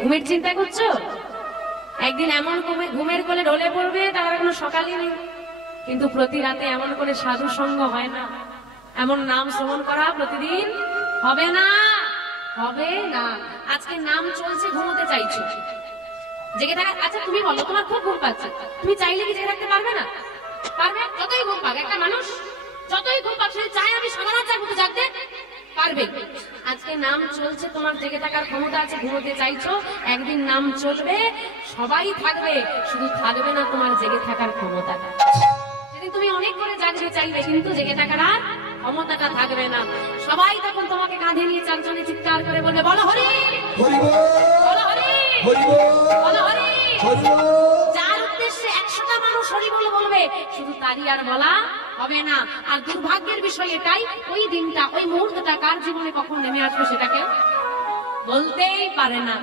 ঘুমের চিন্তা করছো? একদিন এমন ঘুমের কোলে ঢলে পড়বে, তার কোনো সকালই নেই। কিন্তু প্রতি রাতে এমন করে সাধু সঙ্গ হয় না, এমন নাম শ্রবণ করা প্রতিদিন হবে না, হবে না। আজকে নাম চলছে, ঘুমোতে চাইছো, জেগে থাকা। আচ্ছা তুমি বলো, তোমার খুব ঘুম পাচ্ছে, তুমি চাইলে কি জেগে থাকতে পারবে না? পারবে? যতই ঘুম পাক একটা মানুষ, যতই ঘুম পাক, সে চায় আমি সারা রাত জাগবো, জাগতে পারবে। আজকে নাম চলছে, তোমার জেগে থাকার ক্ষমতা আছে, ঘুমোতে চাইছো, একদিন নাম চলবে, সবাই থাকবে, শুধু থাকবে না তোমার জেগে থাকার ক্ষমতাটা। সেদিন তুমি অনেক করে জাগতে চাইবে, কিন্তু জেগে থাকার আর ক্ষমতাটা থাকবে না। সবাই তখন তোমাকে কাঁধে নিয়ে চারজনে চিৎকার করে বলবে, বলো হরি বলো, হরি বলো, হরি। যার উদ্দেশ্যে 100টা মানুষ হরি বলে বলবে, শুধু তারই আর বলা হবে না। আর দুর্ভাগ্যের বিষয় এটাই, ওই দিনটা, ওই মুহূর্তটা কার জীবনে কখন নেমে আসবে সেটাকে বলতেই পারে না।